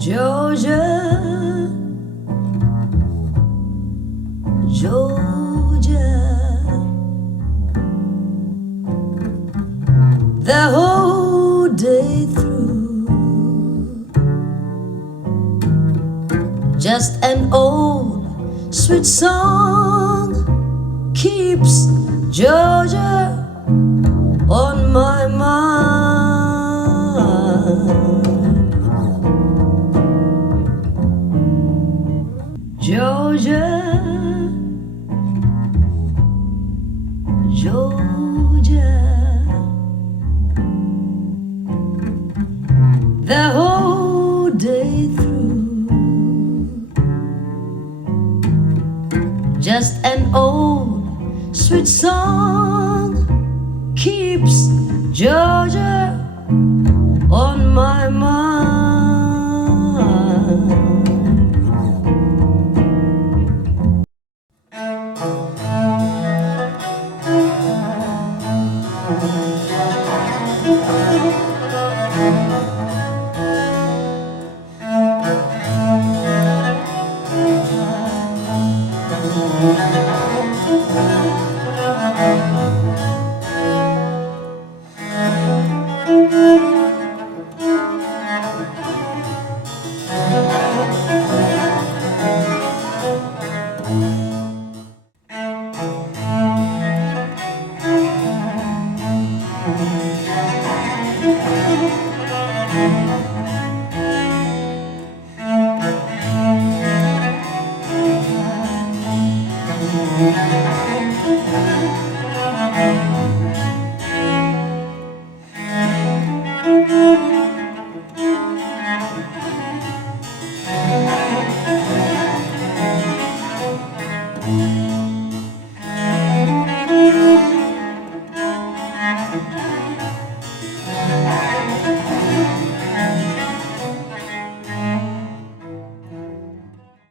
Georgia, Georgia, the whole day through, just an old sweet song keeps Georgia on my mind. Georgia, Georgia, the whole day through, just an old sweet song keeps Georgia on my mind.